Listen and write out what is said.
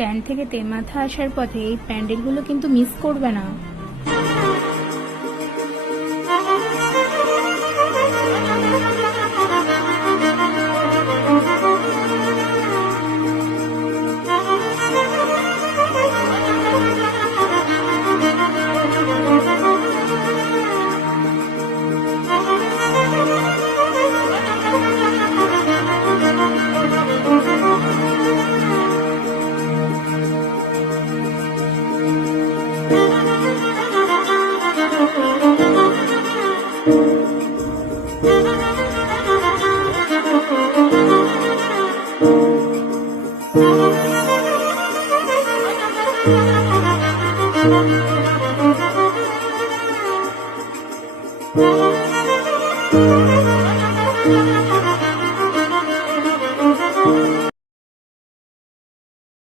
Stand থেকে তেমাথা আসার পথে এই প্যান্ডেলগুলো কিন্তু মিস করবে না। Thank you.